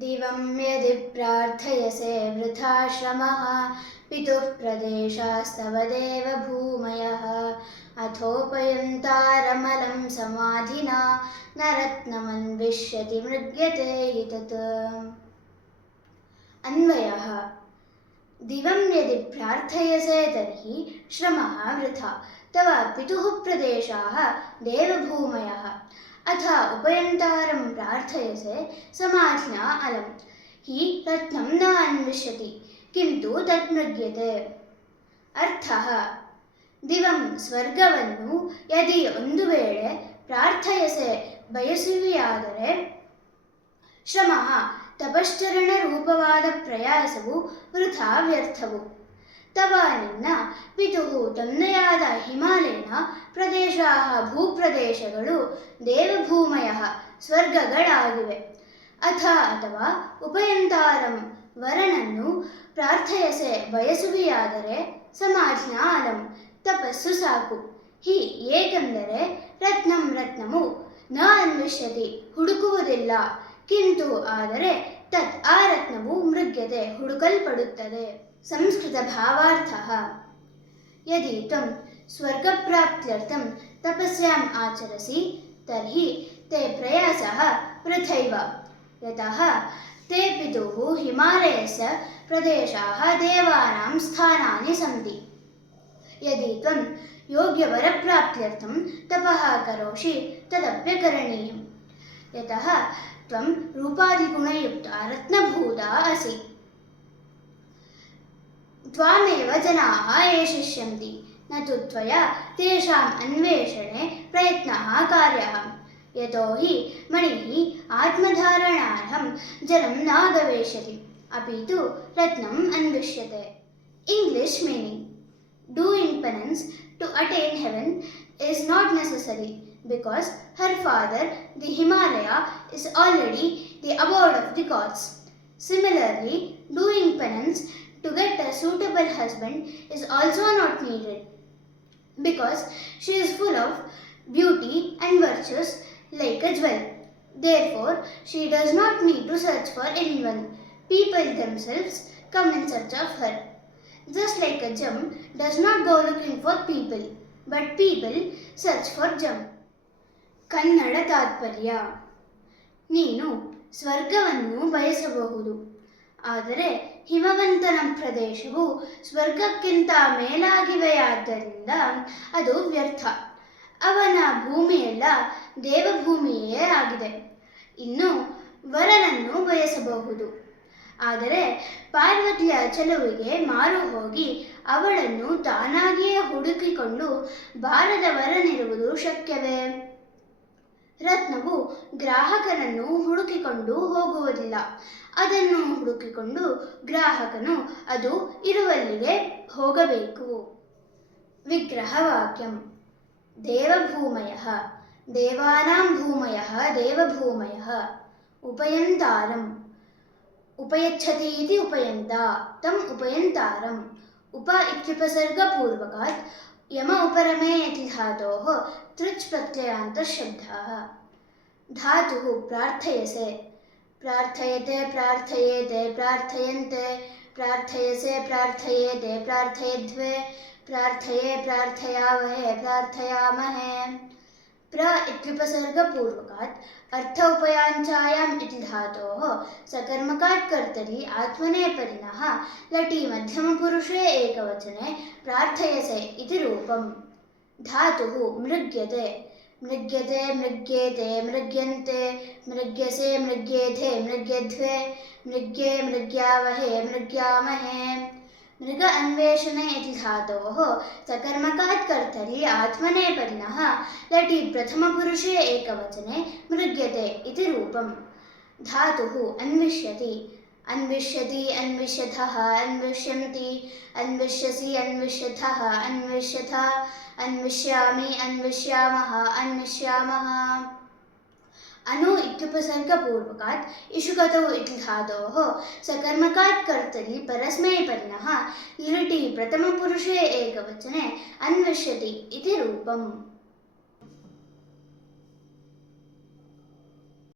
दिवं यदि प्रार्थयसे वृथा श्रमः पितुः प्रदेशास्तव देवभूमयः अथोपयन्तारमलं समाधिना न रत्नमन्विष्यति मृग्यते हि तत्। अन्वयः दिवं यदि प्रार्थयसे तर्हि श्रमः वृथा तव पितुः प्रदेशाः देवभूमयः अथ उपयन्तारं प्रार्थयसे समाधिना अलं हि रत्नं न अन्विष्यति किन्तु तत् मृग्यते। अर्थः ದಿವಂ ಸ್ವರ್ಗವನ್ನು ಯದಿ ಒಂದು ವೇಳೆ ಪ್ರಾರ್ಥಯಸೆ ಬಯಸುವಿಯಾದರೆ ಶ್ರಮ ತಪಶ್ಚರಣ ರೂಪವಾದ ಪ್ರಯಾಸವು ವೃಥಾ ವ್ಯರ್ಥವು. ತವ ನಿನ್ನ ಪಿತುಹು ತಂದೆಯಾದ ಹಿಮಾಲಯನ ಪ್ರದೇಶ ಭೂಪ್ರದೇಶಗಳು ದೇವಭೂಮಯ ಸ್ವರ್ಗಗಳಾಗಿವೆ. ಅಥ ಅಥವಾ ಉಪಯಂತಾರಂ ವರನನ್ನು ಪ್ರಾರ್ಥಯಸೆ ಬಯಸುವಿಯಾದರೆ ಸಮಾಧಿನ ಅಲಂ ತಪಸ್ಸು ಸಾಕು. ಹಿ ಏಕೆಂದರೆ ರತ್ನವು ನ ಅನ್ವಿಷ್ಯತಿ ಹುಡುಕುವುದಿಲ್ಲ, ಕಿಂತು ಆದರೆ ತತ್ ಆ ರತ್ನವು ಮೃಗ್ಯತೆ ಹುಡುಕಲ್ಪಡುತ್ತದೆ. ಸಂಸ್ಕೃತ ಭಾವಾರ್ಥಃ ಯದಿ ತ್ವಂ ಸ್ವರ್ಗಪ್ರಾಪ್ತ್ಯರ್ಥಂ ತಪಸ್ಯಾಂ ಆಚರಸಿ ತರ್ಹಿ ತೇ ಪ್ರಯಾಸಃ ವೃಥೈವ ಯತಃ ತೇ ಪಿತುಃ ಹಿಮಾಲಯಸ್ಯ ಪ್ರದೇಶಾಃ ದೇವಾನಾಂ ಸ್ಥಾನಾನಿ ಸಂತಿ. ಯದಿ ತ್ವಂ ಯೋಗ್ಯವರಪ್ರಾಪ್ತ್ಯರ್ಥಂ ತಪಃ ಕರೋಷಿ ತದಪ್ಯಕರಣೀಯಂ ಯತಃ ತ್ವಂ ರೂಪಾದಿಗುಣಯುಕ್ತ ರತ್ನಭೂತಾ ಅಸಿ. ತ್ವಾಮೇವ ಜನಾಃ ಏಷಿಷ್ಯಂತಿ ನ ತು ತ್ವಯಾ ತೇಷಾಂ ಅನ್ವೇಷಣೆ ಪ್ರಯತ್ನಃ ಕಾರ್ಯಃ. ಯತೋ ಹಿ ಮಣಿಃ ಆತ್ಮಧಾರಣಾರ್ಹಂ ಜಲಂ ನ ಗವೇಷತಿ ಅಪಿ ತು ರತ್ನಂ ಅನ್ವಿಷ್ಯತೆ. English meaning: doing penance to attain heaven is not necessary because her father, the Himalaya, is already the abode of the gods. Similarly, doing penance to get a suitable husband is also not needed because she is full of beauty and virtues like a jewel. Therefore, she does not need to search for anyone. People themselves come in search of her. Just like a gem does not go looking for people, but people search for gem. Kannada ತಾತ್ಪರ್ಯ: ನೀನು ಸ್ವರ್ಗವನ್ನು ಬಯಸಬಹುದು, ಆದರೆ ಹಿಮವಂತನ ಪ್ರದೇಶವು ಸ್ವರ್ಗಕ್ಕಿಂತ ಮೇಲಾಗಿವೆಯಾದ್ದರಿಂದ ಅದು ವ್ಯರ್ಥ. ಅವನ ಭೂಮಿಯೆಲ್ಲ ದೇವಭೂಮಿಯೇ ಆಗಿದೆ. ಇನ್ನು ವರನನ್ನು ಬಯಸಬಹುದು, ಆದರೆ ಪಾರ್ವತಿಯ ಚೆಲುವಿಗೆ ಮಾರು ಹೋಗಿ ಅವಳನ್ನು ತಾನಾಗಿಯೇ ಹುಡುಕಿಕೊಂಡು ಬಾರದ ವರನಿರುವುದು ಶಕ್ಯವೇ? ರತ್ನವು ಗ್ರಾಹಕನನ್ನು ಹುಡುಕಿಕೊಂಡು ಹೋಗುವುದಿಲ್ಲ, ಅದನ್ನು ಹುಡುಕಿಕೊಂಡು ಗ್ರಾಹಕನು ಅದು ಇರುವಲ್ಲಿಗೆ ಹೋಗಬೇಕು. ವಿಗ್ರಹವಾಕ್ಯಂ: ದೇವಭೂಮಯಃ ದೇವಾನಾಂ ಭೂಮಯಃ ದೇವಭೂಮಯಃ ಉಪಯಂತಾರಂ उपयच्छति इति उपयन्ता तम उपयन्तारम्. उप इत्युपसर्गपूर्वकात् यम उपरमे इति धातोः तृच् प्रत्ययान्तशब्दाः. धातुः प्रार्थयसे प्रार्थयते प्रार्थयेते प्रार्थयन्ते प्रार्थयसे प्रार्थयेते प्रार्थयेद्वे प्रार्थये प्रार्थयावहे प्रार्थयामहे. प्र इत्युपसर्गपूर्वकात् अर्थ उपयाञ्चायाम् इति धातोः सकर्मकात् कर्तरि आत्मनेपदिनः लटि मध्यमपुरुषे एकवचने प्रार्थयसे इति रूपम्. धातुः मृग्यते मृग्यते मृग्येते मृग्यन्ते मृग्यसे मृग्येथे मृग्यध्वे मृग्ये मृग्यावहे मृग्यामहे. मृग अन्वेषणे इति धातोः सकर्मकात् कर्तरि आत्मनेपदिनः लटि प्रथमपुरुषे एकवचने मृग्यते इति रूपम्. धातुः अन्विष्यति अन्विष्यति अन्विष्यथः अन्विष्यन्ति अन्विष्यसि अन्विष्यथः अन्विष्यथ अन्विष्यामि अन्विष्यामः अन्विष्यामः. अनु इत्युपसर्गपूर्वकात् इषुकतौ इति धातोः सकर्मकात् कर्तरि परस्मैपदिनः लिटि प्रथमपुरुषे एकवचने अन्विष्यति इति रूपम्.